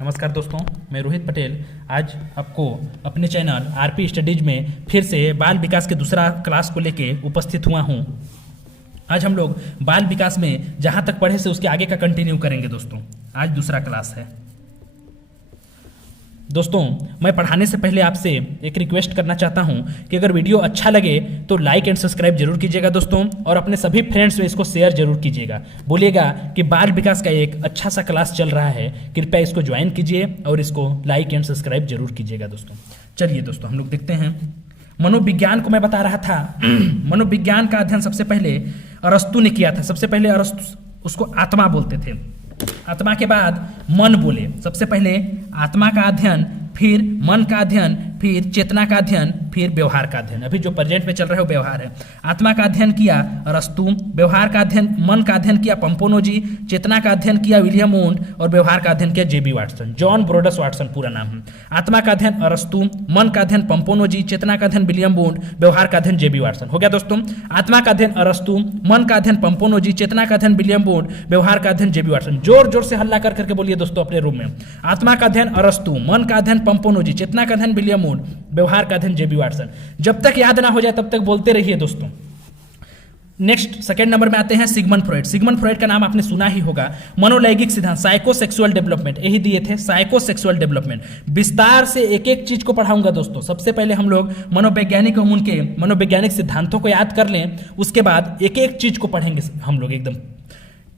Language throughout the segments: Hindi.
नमस्कार दोस्तों, मैं रोहित पटेल आज आपको अपने चैनल आरपी स्टडीज में फिर से बाल विकास के दूसरा क्लास को लेके उपस्थित हुआ हूं। आज हम लोग बाल विकास में जहां तक पढ़े से उसके आगे का कंटिन्यू करेंगे दोस्तों। आज दूसरा क्लास है दोस्तों। मैं पढ़ाने से पहले आपसे एक रिक्वेस्ट करना चाहता हूं कि अगर वीडियो अच्छा लगे तो लाइक एंड सब्सक्राइब जरूर कीजिएगा दोस्तों, और अपने सभी फ्रेंड्स में इसको शेयर जरूर कीजिएगा। बोलिएगा कि बाल विकास का एक अच्छा सा क्लास चल रहा है, कृपया इसको ज्वाइन कीजिए और इसको लाइक एंड सब्सक्राइब जरूर कीजिएगा दोस्तों। चलिए दोस्तों, हम लोग देखते हैं। मनोविज्ञान को मैं बता रहा था। मनोविज्ञान का अध्ययन सबसे पहले अरस्तु ने किया था। सबसे पहले अरस्तु उसको आत्मा बोलते थे। आत्मा के बाद मन बोले। सबसे पहले आत्मा का अध्ययन, फिर मन का अध्ययन, फिर चेतना का अध्ययन, फिर व्यवहार का अध्ययन। अभी जो प्रेजेंट में चल रहा है वो व्यवहार है। आत्मा का अध्ययन किया अरस्तु, व्यवहार का अध्ययन, मन का अध्ययन किया पंपोनोजी, चेतना का अध्ययन किया विलियम वुंड, और व्यवहार का अध्ययन किया जेबी वाटसन, जॉन ब्रोडस वाटसन पूरा नाम है। आत्मा का अध्ययन अरस्तु, मन का अध्ययन पंपोनोजी, चेतना का अध्ययन विलियम वुंड, व्यवहार का अध्ययन जेबी वाटसन। हो गया दोस्तों। आत्मा का अध्ययन अरस्तु, मन का अध्ययन पंपोनोजी, चेतना का अध्ययन विलियम वुंड, व्यवहार का अध्ययन जेबी वाटसन। जोर जोर से हल्ला कर करके बोलिए दोस्तों अपने रूम में। आत्मा का अध्ययन अरस्तु, मन का अध्ययन पंपोनोजी, चेतना का अध्ययन विलियम वुंड, व्यवहार का अध्ययन जेबी वाटसन। जब तक याद ना हो जाए तब तक बोलते रहिए दोस्तों। नेक्स्ट सेकंड नंबर में आते हैं सिगमंड फ्रॉइड। सिगमंड फ्रॉइड का नाम आपने सुना ही होगा। मनोलैंगिक सिद्धांत, साइकोसेक्सुअल डेवलपमेंट, यही दिए थे, साइकोसेक्सुअल डेवलपमेंट। विस्तार से एक एक चीज को पढ़ाऊंगा दोस्तों। सबसे पहले हम लोग मनोवैज्ञानिक और उनके मनोवैज्ञानिक सिद्धांतों को याद कर लें, उसके बाद एक एक चीज को पढ़ेंगे हम लोग। एकदम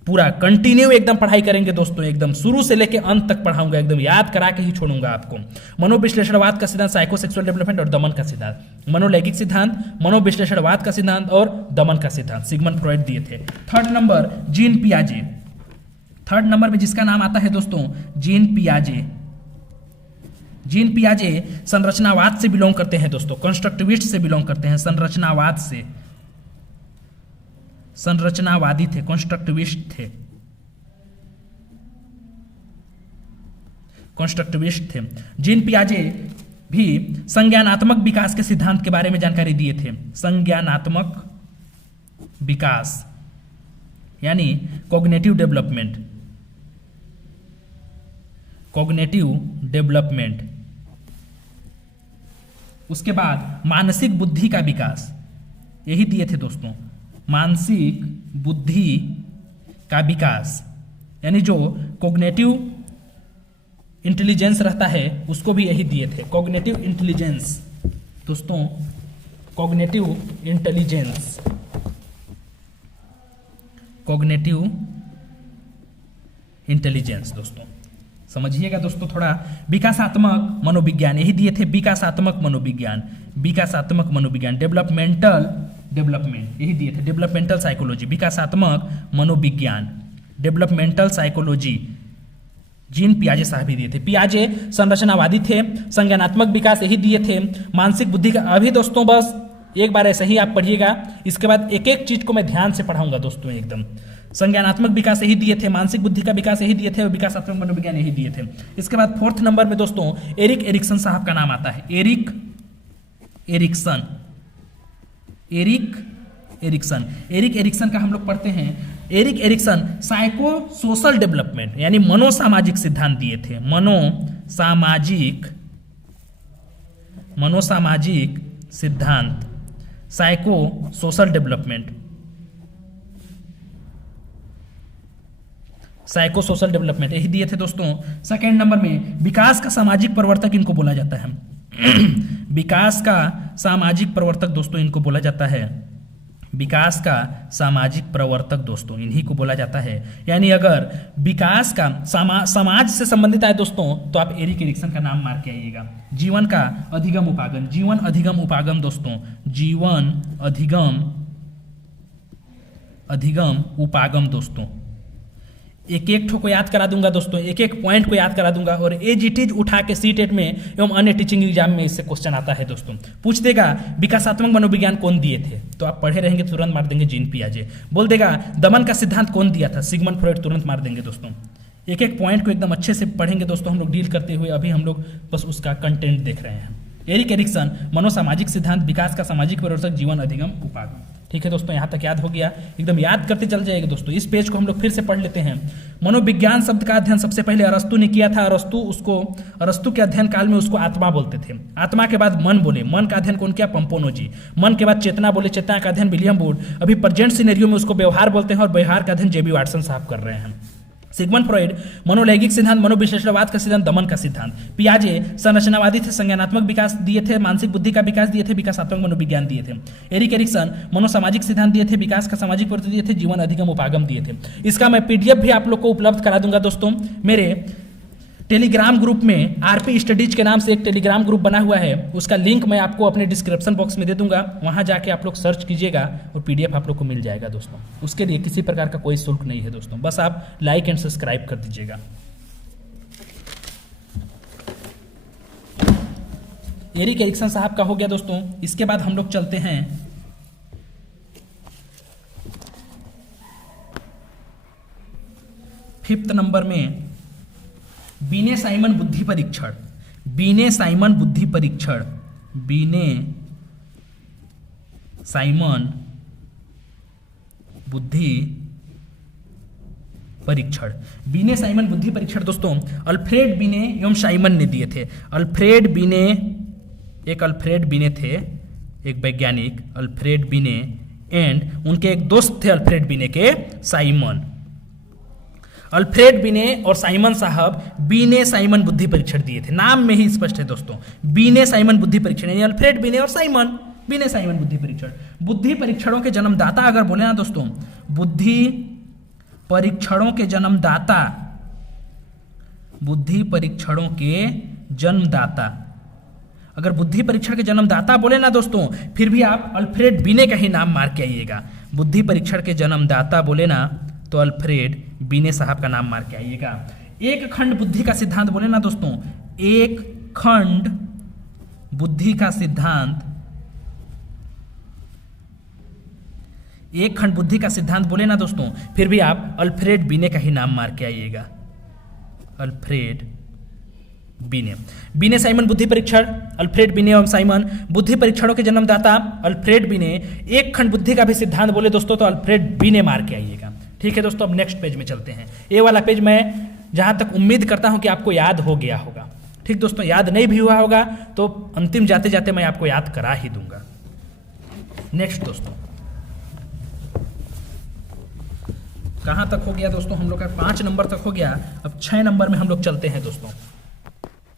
पूरा कंटिन्यू एकदम पढ़ाई करेंगे दोस्तों। एकदम शुरू से लेके अंत तक पढ़ाऊंगा, एकदम याद करा के ही छोड़ूंगा आपको। मनोविश्लेषणवाद का सिद्धांत, साइकोसेक्सुअल डेवलपमेंट और दमन का सिद्धांत। मनोलैंगिक सिद्धांत, मनोविश्लेषणवाद का सिद्धांत और दमन का सिद्धांत सिगमंड फ्रॉइड दिए थे। थर्ड नंबर जीन पियाजे। थर्ड नंबर में जिसका नाम आता है दोस्तों जीन पियाजे। जीन पियाजे संरचनावाद से बिलोंग करते हैं दोस्तों, कंस्ट्रक्टिविस्ट से बिलोंग करते हैं, संरचनावाद से। संरचनावादी थे, कंस्ट्रक्टिविस्ट थे, कंस्ट्रक्टिविस्ट थे। जीन पियाजे भी संज्ञानात्मक विकास के सिद्धांत के बारे में जानकारी दिए थे। संज्ञानात्मक विकास यानी कॉग्निटिव डेवलपमेंट, कॉग्निटिव डेवलपमेंट। उसके बाद मानसिक बुद्धि का विकास, यही दिए थे दोस्तों। मानसिक बुद्धि का विकास यानी जो कॉग्निटिव इंटेलिजेंस रहता है उसको भी यही दिए थे। कॉग्निटिव इंटेलिजेंस दोस्तों, कॉग्निटिव इंटेलिजेंस, कॉग्निटिव इंटेलिजेंस दोस्तों समझिएगा दोस्तों थोड़ा। विकासात्मक मनोविज्ञान, यही दिए थे, विकासात्मक मनोविज्ञान, विकासात्मक मनोविज्ञान। डेवलपमेंटल डेवलपमेंट, यही दिए थे, डेवलपमेंटल साइकोलॉजी, विकासात्मक मनोविज्ञान, डेवलपमेंटल साइकोलॉजी। जीन पियाजे साहब ही दिए थे। पियाजे संरचनावादी थे, संज्ञानात्मक विकास यही दिए थे, मानसिक बुद्धि का। अभी दोस्तों बस एक बार ऐसे ही आप पढ़िएगा, इसके बाद एक एक चीज को मैं ध्यान से पढ़ाऊंगा दोस्तों एकदम। संज्ञानात्मक विकास यही दिए थे, मानसिक बुद्धि का विकास यही दिए थे, और विकासात्मक मनोविज्ञान यही दिए थे। इसके बाद फोर्थ नंबर में दोस्तों एरिक एरिक्सन साहब का नाम आता है। Erik Erikson, Erik Erikson. Erik Erikson का हम लोग पढ़ते हैं। Erik Erikson psycho social development यानी मनोसामाजिक सिद्धांत दिए थे। मनोसामाजिक, मनोसामाजिक सिद्धांत, psycho social development, psycho social development यही दिए थे दोस्तों। सेकेंड नंबर में विकास का सामाजिक प्रवर्तक इनको बोला जाता है। विकास का सामाजिक प्रवर्तक दोस्तों इनको बोला जाता है। विकास का सामाजिक प्रवर्तक दोस्तों इन्हीं को बोला जाता है। यानी अगर विकास का समाज से संबंधित है दोस्तों तो आप एरिक एरिक्सन का नाम मार के आइएगा। जीवन का अधिगम उपागम, जीवन अधिगम उपागम दोस्तों, जीवन अधिगम, अधिगम उपागम दोस्तों। एक एक ठो को याद करा दूंगा दोस्तों, एक एक पॉइंट को याद करा दूंगा, और एज इट इज उठा के सीटेट में एवं अन्य टीचिंग एग्जाम में इससे क्वेश्चन आता है दोस्तों। पूछ देगा विकासात्मक मनोविज्ञान कौन दिए थे, तो आप पढ़े रहेंगे तुरंत मार देंगे जीन पियाजे। बोल देगा दमन का सिद्धांत कौन दिया था, सिगमंड फ्रॉइड, तुरंत मार देंगे दोस्तों। एक एक पॉइंट को एकदम अच्छे से पढ़ेंगे दोस्तों हम लोग डील करते हुए। अभी हम लोग बस उसका कंटेंट देख रहे हैं। एरिक एरिक्सन, मनोसामाजिक सिद्धांत, विकास का सामाजिक परिवर्तक, जीवन अधिगम उपागम। ठीक है दोस्तों, यहाँ तक याद हो गया, एकदम याद करते चल जाएगा दोस्तों। इस पेज को हम लोग फिर से पढ़ लेते हैं। मनोविज्ञान शब्द का अध्ययन सबसे पहले अरस्तु ने किया था। अरस्तु के अध्ययन काल में उसको आत्मा बोलते थे। आत्मा के बाद मन बोले, मन का अध्ययन कौन किया? पंपोनोजी। मन के बाद चेतना बोले, चेतना का अध्ययन विलियम वुड। अभी प्रेजेंट सिनेरियो में उसको व्यवहार बोलते हैं और व्यवहार का अध्ययन जेबी वाटसन साहब कर रहे हैं। सिगमंड फ्रॉइड मनोलैंगिक सिद्धांत, मनोविश्लेषणवाद का सिद्धांत, दमन का सिद्धांत। पियाजे संरचनावादी थे, संज्ञानात्मक विकास दिए थे, मानसिक बुद्धि का विकास दिए थे, विकासात्मक मनोविज्ञान दिए थे। एरिक एरिक्सन मनोसामाजिक सिद्धांत दिए थे, विकास का सामाजिक प्रवृत्ति दिए थे, जीवन अधिगम उपागम दिए थे। इसका मैं पीडीएफ भी आप लोग को उपलब्ध करा दूंगा दोस्तों। मेरे टेलीग्राम ग्रुप में आरपी स्टडीज के नाम से एक टेलीग्राम ग्रुप बना हुआ है, उसका लिंक मैं आपको अपने डिस्क्रिप्शन बॉक्स में दे दूंगा। वहां जाके आप लोग सर्च कीजिएगा और पीडीएफ आप लोग को मिल जाएगा दोस्तों। उसके लिए किसी प्रकार का कोई शुल्क नहीं है दोस्तों, बस आप लाइक एंड सब्सक्राइब कर दीजिएगा। एरिक एरिक्सन साहब का हो गया दोस्तों। इसके बाद हम लोग चलते हैं फिफ्थ नंबर में, बीने साइमन बुद्धि परीक्षण। बीने साइमन बुद्धि परीक्षण, बीने साइमन बुद्धि परीक्षण। बीने साइमन बुद्धि परीक्षण दोस्तों अल्फ्रेड बीने एवं साइमन ने दिए थे। अल्फ्रेड बीने थे, एक वैज्ञानिक अल्फ्रेड बीने, एंड उनके एक दोस्त थे अल्फ्रेड बीने के, साइमन। अल्फ्रेड बीने और साइमन साहब बीने साइमन बुद्धि परीक्षण दिए थे। नाम में ही स्पष्ट है दोस्तों, बीने साइमन बुद्धि परीक्षण, यानी अल्फ्रेड बीने और साइमन, बीने साइमन बुद्धि परीक्षण। बुद्धि परीक्षणों के जन्मदाता अगर बोले ना दोस्तों, बुद्धि परीक्षणों के जन्मदाता, बुद्धि परीक्षणों के जन्मदाता, अगर बुद्धि परीक्षण के जन्मदाता बोले ना दोस्तों, फिर भी आप अल्फ्रेड बीने का ही नाम मार के आइएगा। बुद्धि परीक्षण के जन्मदाता बोले ना तो अल्फ्रेड बीने साहब का नाम मार के आइएगा। एक खंड बुद्धि का सिद्धांत बोले ना दोस्तों, एक खंड बुद्धि का सिद्धांत, एक खंड बुद्धि का सिद्धांत बोले ना दोस्तों, फिर भी आप अल्फ्रेड बीने का ही नाम मार के आइएगा, अल्फ्रेड बीने। बीने साइमन बुद्धि परीक्षण, अल्फ्रेड बीने एवं साइमन। बुद्धि परीक्षणों के जन्मदाता अल्फ्रेड बीने। एक खंड बुद्धि का भी सिद्धांत बोले दोस्तों तो अल्फ्रेड बीने मार के आइएगा। ठीक है दोस्तों, अब नेक्स्ट पेज में चलते हैं। ये वाला पेज मैं जहां तक उम्मीद करता हूं कि आपको याद हो गया होगा। ठीक दोस्तों, याद नहीं भी हुआ होगा तो अंतिम जाते जाते मैं आपको याद करा ही दूंगा। नेक्स्ट दोस्तों कहां तक हो गया दोस्तों हम लोग का? 5 नंबर तक हो गया। अब 6 नंबर में हम लोग चलते हैं दोस्तों।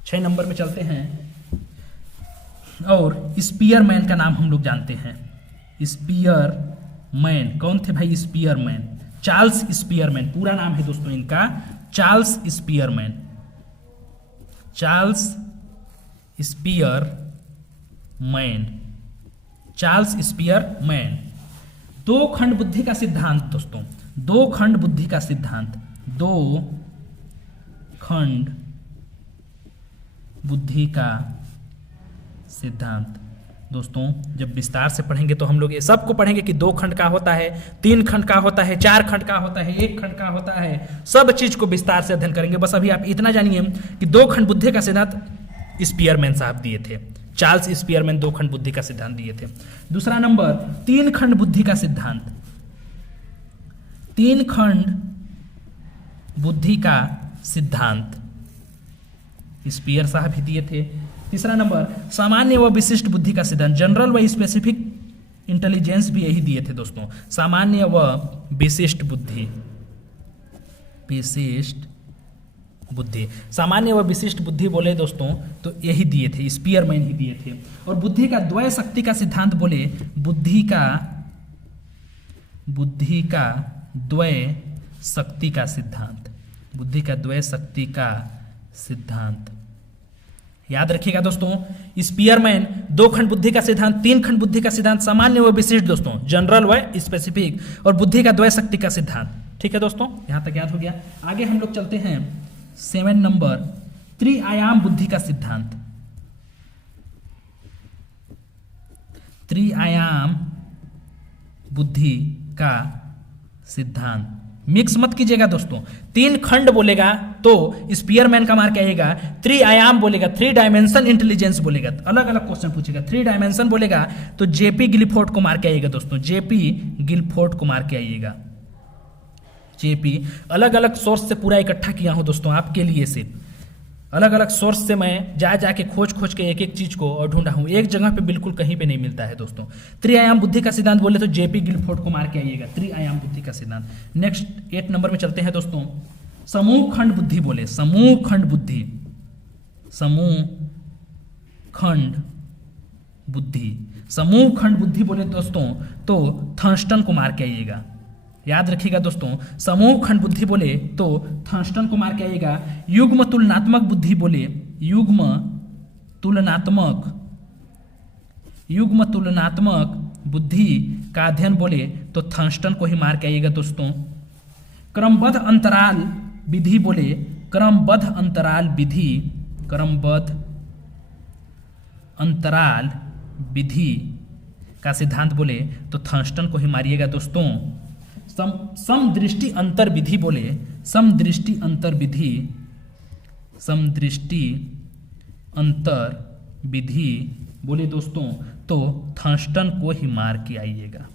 6 नंबर में चलते हैं और स्पीयरमैन का नाम हम लोग जानते हैं। स्पीयरमैन कौन थे भाई? स्पीयरमैन, चार्ल्स स्पीयरमैन पूरा नाम है दोस्तों इनका, Charles Spearman. Charles Spearman, Charles Spearman. दो खंड बुद्धि का सिद्धांत दोस्तों, दो खंड बुद्धि का सिद्धांत, दो खंड बुद्धि का सिद्धांत। दोस्तों जब विस्तार से पढ़ेंगे तो हम लोग ये सबको पढ़ेंगे कि 2 खंड का होता है, 3 खंड का होता है, 4 खंड का होता है, 1 खंड का होता है, सब चीज को विस्तार से अध्ययन करेंगे। बस अभी आप इतना जानिए कि 2 खंड बुद्धि का सिद्धांत स्पीयरमैन साहब दिए थे, चार्ल्स स्पीयरमैन 2 खंड बुद्धि का सिद्धांत दिए थे। दूसरा नंबर 3 खंड बुद्धि का सिद्धांत, 3 खंड बुद्धि का सिद्धांत स्पीयर साहब ही दिए थे। तीसरा नंबर सामान्य व विशिष्ट बुद्धि का सिद्धांत, जनरल व स्पेसिफिक इंटेलिजेंस भी यही दिए थे दोस्तों। सामान्य व विशिष्ट बुद्धि, विशिष्ट बुद्धि, सामान्य व विशिष्ट बुद्धि बोले दोस्तों तो यही दिए थे, स्पीयरमैन ही दिए थे। और बुद्धि का द्वय शक्ति का सिद्धांत बोले, बुद्धि का द्वय शक्ति का सिद्धांत, बुद्धि का द्वय शक्ति का सिद्धांत याद रखिएगा दोस्तों। स्पीयरमैन 2 खंड बुद्धि का सिद्धांत, 3 खंड बुद्धि का सिद्धांत, सामान्य व विशिष्ट दोस्तों, जनरल व स्पेसिफिक, और बुद्धि का द्वय शक्ति का सिद्धांत। ठीक है दोस्तों, यहां तक याद हो गया। आगे हम लोग चलते हैं 7 नंबर, त्रिआयाम बुद्धि का सिद्धांत। त्रिआयाम बुद्धि का सिद्धांत मिक्स मत कीजिएगा दोस्तों। 3 खंड बोलेगा तो स्पीयरमैन का मार्क आएगा। 3 आयाम बोलेगा, 3 डायमेंशन इंटेलिजेंस बोलेगा, अलग अलग क्वेश्चन पूछेगा। 3 डायमेंशन बोलेगा तो जेपी गिलफोर्ड को मार्क आइएगा दोस्तों, जेपी गिलफोर्ड को मार्क आइएगा। जेपी अलग अलग सोर्स से पूरा इकट्ठा किया हूं दोस्तों आपके लिए, सिर्फ अलग अलग सोर्स से मैं जा जाके खोज के एक एक चीज को और ढूंढा हूं, एक जगह पे बिल्कुल कहीं पे नहीं मिलता है दोस्तों। त्रिआयाम बुद्धि का सिद्धांत बोले तो जेपी गिलफोर्ड को मार के आइएगा, त्रिआयाम बुद्धि का सिद्धांत। नेक्स्ट 8 नंबर में चलते हैं दोस्तों। समूह खंड बुद्धि बोले, समूह खंड बुद्धि, समूह खंड बुद्धि, समूह खंड बुद्धि बोले दोस्तों तो थर्स्टन को मार के आइएगा। याद रखिएगा दोस्तों, समूह खंड बुद्धि बोले तो थर्स्टन को मार के आइएगा। युग्म तुलनात्मक बुद्धि बोले, युग्म तुलनात्मक बुद्धि का अध्ययन बोले तो थर्स्टन को ही मार के आइएगा दोस्तों। क्रमबद्ध अंतराल विधि बोले, क्रमबद्ध अंतराल विधि, क्रमबद्ध अंतराल विधि का सिद्धांत बोले तो थर्स्टन को ही मारिएगा दोस्तों। समदृष्टि अंतर विधि बोले, समदृष्टि अंतर विधि, समदृष्टि अंतर विधि बोले दोस्तों तो थर्स्टन को ही मार के आइएगा।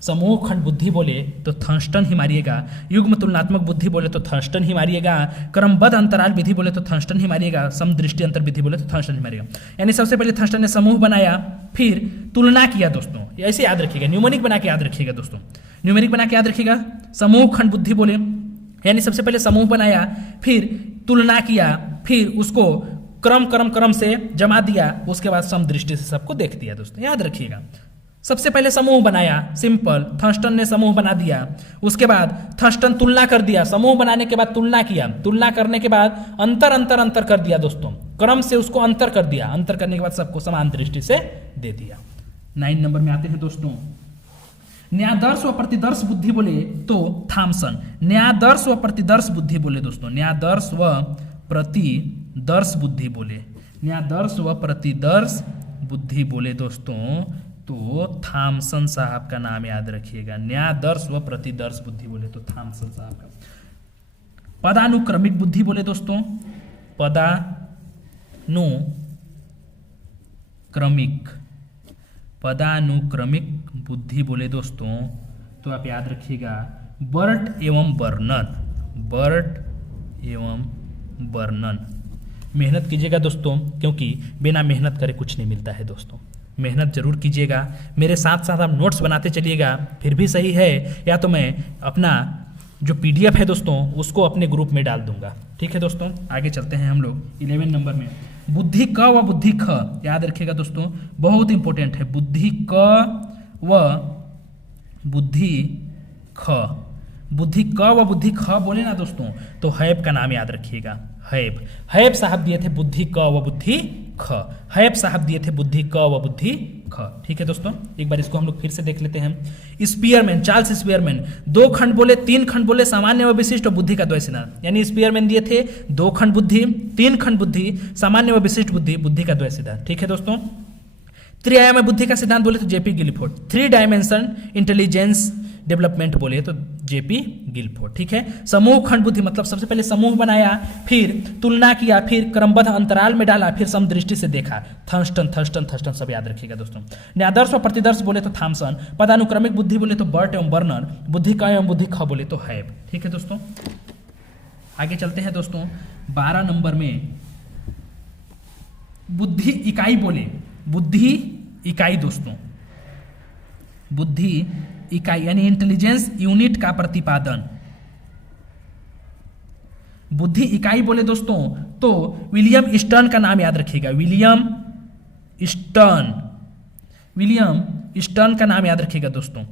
समूह खंड बुद्धि बोले तो थर्स्टन ही मारिएगा। युग्म तुलनात्मक बुद्धि बोले तो थर्स्टन ही मारिएगा। क्रमबद्ध अंतराल विधि बोले तो थर्स्टन ही मारिएगा। समदृष्टि अंतर विधि बोले तो थर्स्टन ही मारिएगा। यानी सबसे पहले थर्स्टन ने समूह बनाया, फिर तुलना किया दोस्तों, ऐसे याद रखिएगा, न्यूमेरिक बना के याद रखिएगा दोस्तों, न्यूमेरिक बना के याद रखिएगा। समूह खंड बुद्धि बोले यानी सबसे पहले समूह बनाया, फिर तुलना किया, फिर उसको क्रम से जमा दिया, उसके बाद समदृष्टि से सबको देख दिया दोस्तों, याद रखिएगा। सबसे पहले समूह बनाया, सिंपल, थर्स्टन ने समूह बना दिया, उसके बाद थर्स्टन तुलना कर दिया, समूह बनाने के बाद तुलना किया, तुलना करने के बाद अंतर कर दिया दोस्तों, क्रम से उसको अंतर कर दिया, अंतर करने के बाद सबको समान दृष्टि से दे दिया। 9 नंबर में आते हैं दोस्तों। न्यादर्श व प्रतिदर्श बुद्धि बोले तो थॉमसन, न्यादर्श व प्रतिदर्श बुद्धि बोले दोस्तों, न्यादर्श व प्रतिदर्श बुद्धि बोले, न्यादर्श व प्रतिदर्श बुद्धि बोले दोस्तों तो थॉमसन साहब का नाम याद रखिएगा। न्यादर्श व प्रतिदर्श बुद्धि बोले तो थॉमसन साहब का। पदानुक्रमिक बुद्धि बोले दोस्तों, पदानुक्रमिक बुद्धि बोले दोस्तों तो आप याद रखिएगा बर्ट एवं बर्नन, बर्ट एवं बर्नन। मेहनत कीजिएगा दोस्तों, क्योंकि बिना मेहनत करे कुछ नहीं मिलता है दोस्तों, मेहनत जरूर कीजिएगा। मेरे साथ साथ आप नोट्स बनाते चलिएगा, फिर भी सही है, या तो मैं अपना जो PDF है दोस्तों उसको अपने ग्रुप में डाल दूंगा, ठीक है दोस्तों। आगे चलते हैं हम लोग 11 नंबर में। बुद्धि क व बुद्धि ख, याद रखिएगा दोस्तों, बहुत इंपॉर्टेंट है। बुद्धि क व बुद्धि ख, बुद्धि क व बुद्धि ख बोले ना दोस्तों तो हैब का नाम याद रखिएगा, हैब, हैब साहब दिए थे बुद्धि क व बुद्धि ख, हैब साहब दिए थे बुद्धि क व बुद्धि ख, ठीक है दोस्तों। एक बार इसको हम लोग फिर से देख लेते हैं। स्पीयरमैन, चार्ल्स स्पीयरमैन, 2 खंड बोले, 3 खंड बोले, सामान्य व विशिष्ट और बुद्धि का द्वय सिद्धांत। यानी स्पीयरमैन दिए थे 2 खंड बुद्धि, 3 खंड बुद्धि, सामान्य व विशिष्ट बुद्धि, बुद्धि का द्वय सिद्धांत, ठीक है दोस्तों। त्रिआयाम बुद्धि का सिद्धांत बोले तो JP Guilford, 3 dimension intelligence development बोले तो जेपी गिलफोर्ड, ठीक है। समूह खंड बुद्धि मतलब सबसे पहले समूह बनाया, फिर तुलना किया, फिर क्रमबद्ध अंतराल में डाला, फिर समदृष्टि से देखा, थर्स्टन सब याद रखिएगा दोस्तों। न्यादर्श और प्रतिदर्श बोले तो थॉमसन, पदानुक्रमिक बुद्धि बोले तो बर्ट एवं बर्नर, बुद्धि क एवं बुद्धि ख बोले तो हैब, ठीक है दोस्तों। आगे चलते हैं दोस्तों 12 नंबर में। बुद्धि इकाई बोले, बुद्धि इकाई दोस्तों, बुद्धि इकाई यानी इंटेलिजेंस यूनिट का प्रतिपादन। बुद्धि इकाई बोले दोस्तों तो विलियम स्टर्न का नाम याद रखिएगा, विलियम स्टर्न का नाम याद रखिएगा दोस्तों।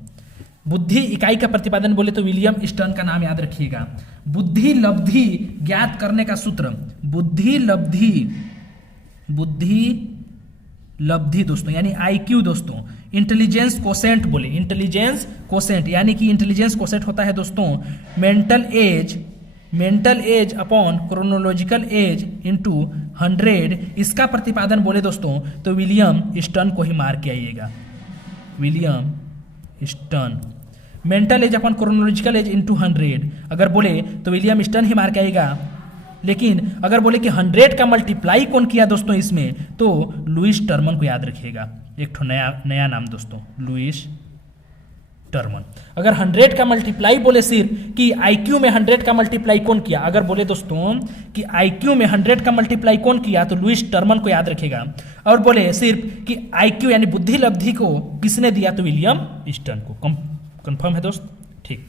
बुद्धि इकाई का प्रतिपादन बोले तो विलियम स्टर्न का नाम याद रखिएगा। बुद्धि लब्धि ज्ञात करने का सूत्र, बुद्धि लब्धि दोस्तों यानी IQ दोस्तों। इंटेलिजेंस कोसेंट बोले, इंटेलिजेंस कोसेंट यानी कि इंटेलिजेंस कोसेंट होता है दोस्तों mental as upon chronological age into 100। इसका प्रतिपादन बोले दोस्तों तो विलियम स्टर्न को ही मार के आइएगा, विलियम स्टर्न। मेंटल एज अपन क्रोनोलॉजिकल एज इंटू 100 अगर बोले तो विलियम स्टर्न ही मार के आएगा। लेकिन अगर बोले कि 100 का मल्टीप्लाई कौन किया दोस्तों इसमें, तो लुइस टर्मन को याद रखिएगा। एक ठो नया नाम दोस्तों, लुइस टर्मन। अगर 100 का मल्टीप्लाई बोले सिर्फ कि आईक्यू में 100 का मल्टीप्लाई कौन किया, अगर बोले दोस्तों कि आईक्यू में 100 का मल्टीप्लाई कौन किया, तो लुइस टर्मन को याद रखेगा। और बोले सिर्फ कि आईक्यू यानी बुद्धि लब्धि को किसने दिया, तो विलियम स्टर्न को। कंफर्म है दोस्त? ठीक,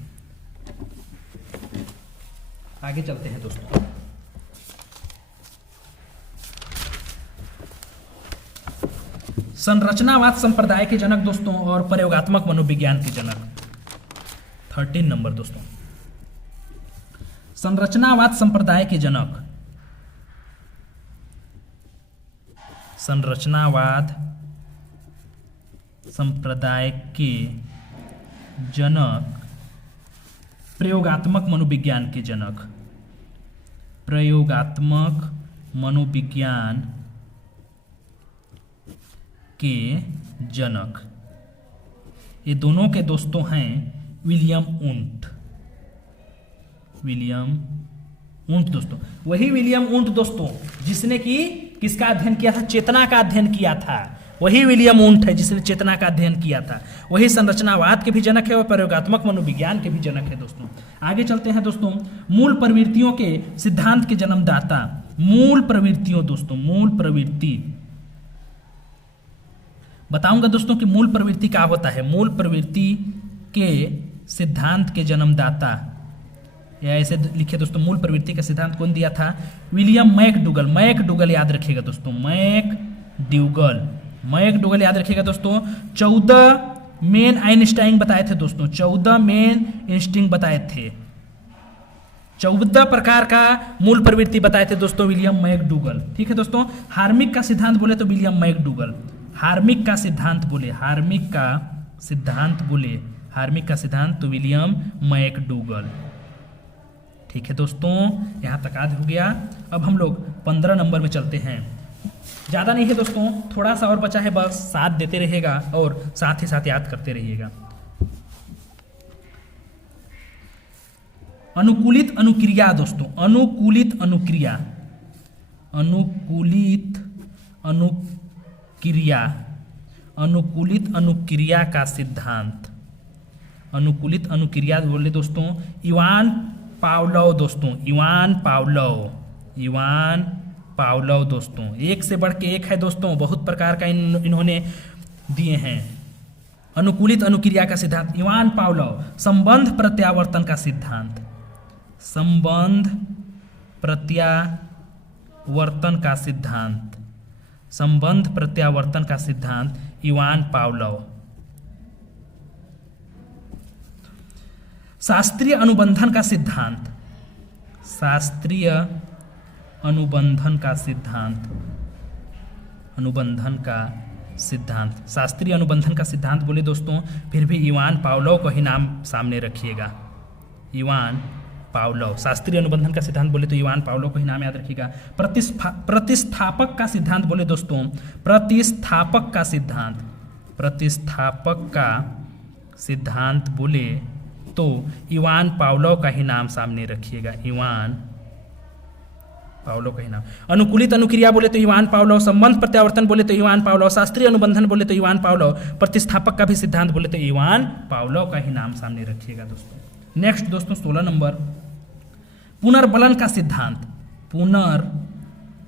आगे चलते हैं दोस्तों। संरचनावाद संप्रदाय के जनक दोस्तों और प्रयोगात्मक मनोविज्ञान के जनक। 13 नंबर दोस्तों, संरचनावाद संप्रदाय के जनक। संरचनावाद संप्रदाय के जनक, प्रयोगात्मक मनोविज्ञान के जनक। प्रयोगात्मक मनोविज्ञान के जनक ये दोनों के दोस्तों हैं विलियम वुंट। विलियम वुंट दोस्तों, वही विलियम वुंट दोस्तों जिसने कि किसका अध्ययन किया था, चेतना का अध्ययन किया था। वही विलियम वुंट है जिसने चेतना का अध्ययन किया था। वही संरचनावाद के भी जनक है और प्रयोगात्मक मनोविज्ञान के भी जनक है दोस्तों। आगे चलते हैं दोस्तों। मूल प्रवृत्तियों के सिद्धांत के जन्मदाता। मूल प्रवृत्तियों दोस्तों, मूल प्रवृत्ति बताऊंगा दोस्तों कि मूल प्रवृत्ति क्या होता है। मूल प्रवृत्ति के सिद्धांत के जन्मदाता, या ऐसे लिखिए दोस्तों, मूल प्रवृत्ति का सिद्धांत कौन दिया था, विलियम मैकडूगल। मैकडूगल याद रखिएगा दोस्तों, मैकडूगल। मैकडूगल याद रखिएगा दोस्तों। 14 मेन आइंस्टाइन बताए थे दोस्तों, 14 मेन इंस्टिंक्ट बताए थे। 14 प्रकार का मूल प्रवृत्ति बताए थे दोस्तों विलियम मैकडूगल। ठीक है दोस्तों। हार्मिक का सिद्धांत बोले तो विलियम मैकडूगल। हार्मिक का सिद्धांत बोले, हार्मिक का सिद्धांत बोले, हार्मिक का सिद्धांत तो विलियम मैकडूगल। ठीक है दोस्तों, यहां तक याद हो गया। अब हम लोग 15 नंबर में चलते हैं। ज्यादा नहीं है दोस्तों, थोड़ा सा और बचा है, बस साथ देते रहेगा और साथ ही साथ याद करते रहिएगा। अनुकूलित अनुक्रिया दोस्तों, अनुकूलित अनुक्रिया, अनुकूलित अनुक्रिया, अनुकूलित अनुक्रिया का सिद्धांत। अनुकूलित अनुक्रिया बोले दोस्तों इवान पावलोव दोस्तों, इवान पावलोव, इवान पावलोव दोस्तों। एक से बढ़ के एक है दोस्तों, बहुत प्रकार का इन्होंने दिए हैं। अनुकूलित अनुक्रिया का सिद्धांत इवान पावलोव। संबंध प्रत्यावर्तन का सिद्धांत, संबंध प्रत्यावर्तन का सिद्धांत, संबंध प्रत्यावर्तन का सिद्धांत इवान पावलोव। शास्त्रीय अनुबंधन का सिद्धांत, शास्त्रीय अनुबंधन का सिद्धांत, अनुबंधन का सिद्धांत। शास्त्रीय अनुबंधन का सिद्धांत बोले दोस्तों फिर भी इवान पावलोव को ही नाम सामने रखिएगा, इवान पावलोव। शास्त्रीय अनुबंधन का सिद्धांत बोले तो इवान पावलोव को ही नाम याद रखिएगा। प्रतिस्थापक का सिद्धांत बोले दोस्तों, प्रतिस्थापक का सिद्धांत, प्रतिस्थापक का सिद्धांत बोले तो इवान पावलोव का ही नाम सामने रखिएगा, इवान पावलोव का ही नाम। अनुकूलित अनुक्रिया बोले तो इवान पावलोव, संबंध प्रत्यावर्तन बोले तो इवान पावलोव, शास्त्रीय अनुबंधन बोले तो इवान पावलोव, प्रतिस्थापक का भी सिद्धांत बोले तो इवान पावलोव का ही नाम सामने रखिएगा दोस्तों। नेक्स्ट दोस्तों 16 नंबर, पुनर्बलन का सिद्धांत, पुनर्बलन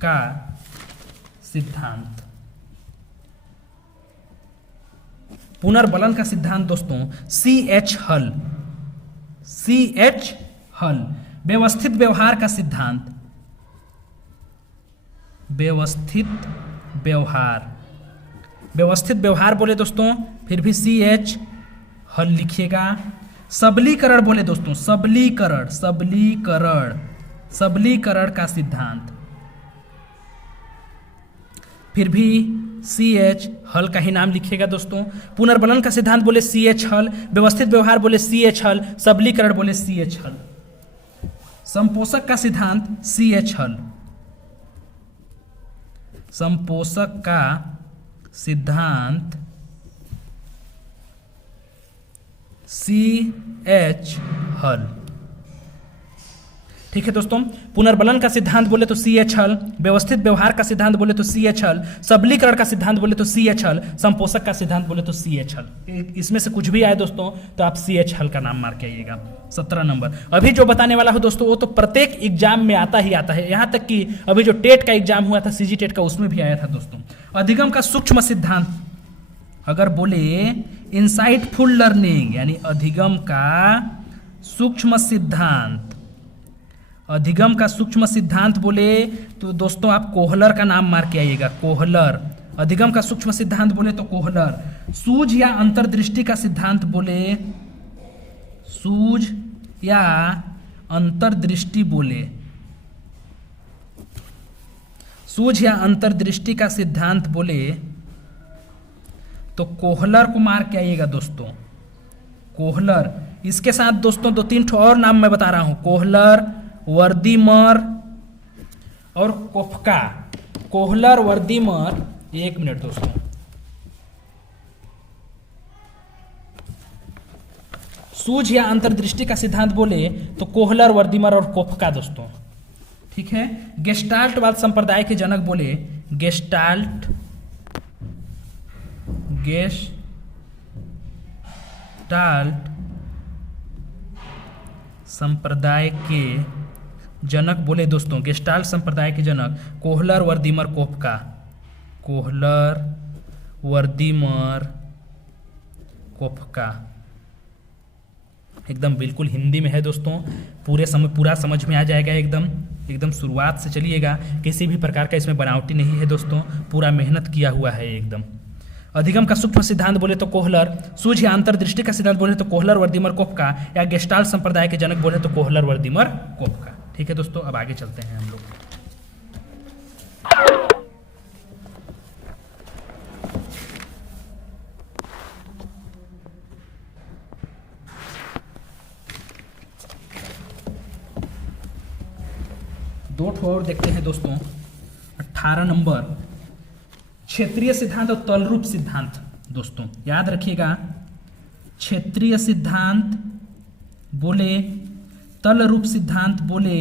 का सिद्धांत। पुनर्बलन का सिद्धांत दोस्तों C.H. हल, C.H. हल। व्यवस्थित व्यवहार का सिद्धांत, व्यवस्थित व्यवहार, व्यवस्थित व्यवहार बोले दोस्तों फिर भी C.H. हल लिखिएगा। सबलीकरण बोले दोस्तों, सबलीकरण, सबलीकरण, सबलीकरण का सिद्धांत फिर भी C.H. हल का ही नाम लिखिएगा दोस्तों। पुनर्बलन का सिद्धांत बोले C.H. हल, व्यवस्थित व्यवहार बोले C.H. हल, सबलीकरण बोले C.H. हल। संपोषक का सिद्धांत C.H. हल, संपोषक का सिद्धांत CH हल। ठीक है दोस्तों, पुनर्बलन का सिद्धांत बोले तो CH हल, व्यवस्थित व्यवहार का सिद्धांत बोले तो CH हल, सबलीकरण का सिद्धांत बोले तो CH हल, संपोषक का सिद्धांत बोले तो CH हल। इसमें से कुछ भी आए दोस्तों तो आप CH हल का नाम मार के आइएगा। 17 नंबर अभी जो बताने वाला हो दोस्तों वो तो प्रत्येक एग्जाम में आता ही आता है, यहाँ तक कि अभी जो टेट का एग्जाम हुआ था CG टेट का उसमें भी आया था दोस्तों। अधिगम का सूक्ष्म सिद्धांत, अगर बोले इंसाइटफुल लर्निंग यानी अधिगम का सूक्ष्म सिद्धांत, अधिगम का सूक्ष्म सिद्धांत बोले तो दोस्तों आप कोहलर का नाम मार के आइएगा, कोहलर। अधिगम का सूक्ष्म सिद्धांत बोले तो कोहलर। सूझ या अंतर्दृष्टि का सिद्धांत बोले, सूझ या अंतर्दृष्टि बोले, सूझ या अंतर्दृष्टि का सिद्धांत बोले तो कोहलर को मार के आइएगा दोस्तों, कोहलर। इसके साथ दोस्तों 2-3 ठो और नाम मैं बता रहा हूं, कोहलर, वर्दीमर और कोफका। कोहलर, वर्दीमर, 1 मिनट दोस्तों, सूझ या अंतर्दृष्टि का सिद्धांत बोले तो कोहलर, वर्दीमर और कोफका दोस्तों। ठीक है, गेस्टाल्टवाद संप्रदाय के जनक बोले, गेस्टाल्ट, गेस्टाल्ट संप्रदाय के जनक बोले दोस्तों, गेस्टाल्ट संप्रदाय के जनक कोहलर, वर्दीमर, कोफका। कोहलर, वर्दीमर, कोफका एकदम बिल्कुल हिंदी में है दोस्तों, पूरा समझ में आ जाएगा एकदम शुरुआत से चलिएगा। किसी भी प्रकार का इसमें बनावटी नहीं है दोस्तों, पूरा मेहनत किया हुआ है एकदम। अधिगम का सूक्ष्म सिद्धांत बोले तो कोहलर, सूझ या अंतर्दृष्टि का सिद्धांत बोले तो कोहलर, वर्दीमर, कोफका, या गेस्टाल्ट संप्रदाय के जनक बोले तो कोहलर, वर्दीमर, कोफका। ठीक है दोस्तों, अब आगे चलते हैं हम लोग। दो ठो और देखते हैं दोस्तों। 18 नंबर क्षेत्रीय सिद्धांत और तलरूप सिद्धांत। दोस्तों याद रखिएगा, क्षेत्रीय सिद्धांत बोले, तलरूप सिद्धांत बोले,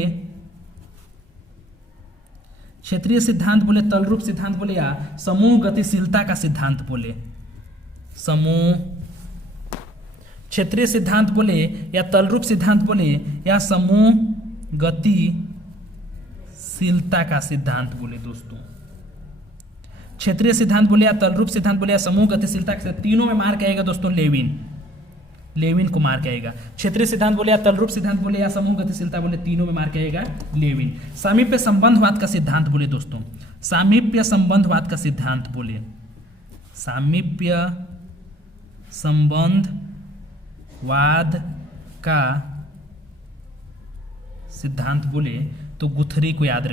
क्षेत्रीय सिद्धांत बोले, तलरूप सिद्धांत बोले, या समूह गतिशीलता का सिद्धांत बोले। समूह, क्षेत्रीय सिद्धांत बोले या तलरूप सिद्धांत बोले या समूह गतिशीलता का सिद्धांत बोले दोस्तों। क्षेत्रीय सिद्धांत बोले या तलरूप सिद्धांत बोले या समूह गतिशीलता के, तीनों में मार के आएगा दोस्तों लेविन को मार के आएगा। क्षेत्रीय सिद्धांत बोले या तलरूप सिद्धांत बोले या समूह गतिशीलता बोले, तीनों में मार के आएगा लेविन। सामीप्य संबंधवाद का सिद्धांत बोले दोस्तों, सामीप्य संबंधवाद का सिद्धांत बोले, सामीप्य संबंधवाद का सिद्धांत बोले तो गुथरी को याद रखिए।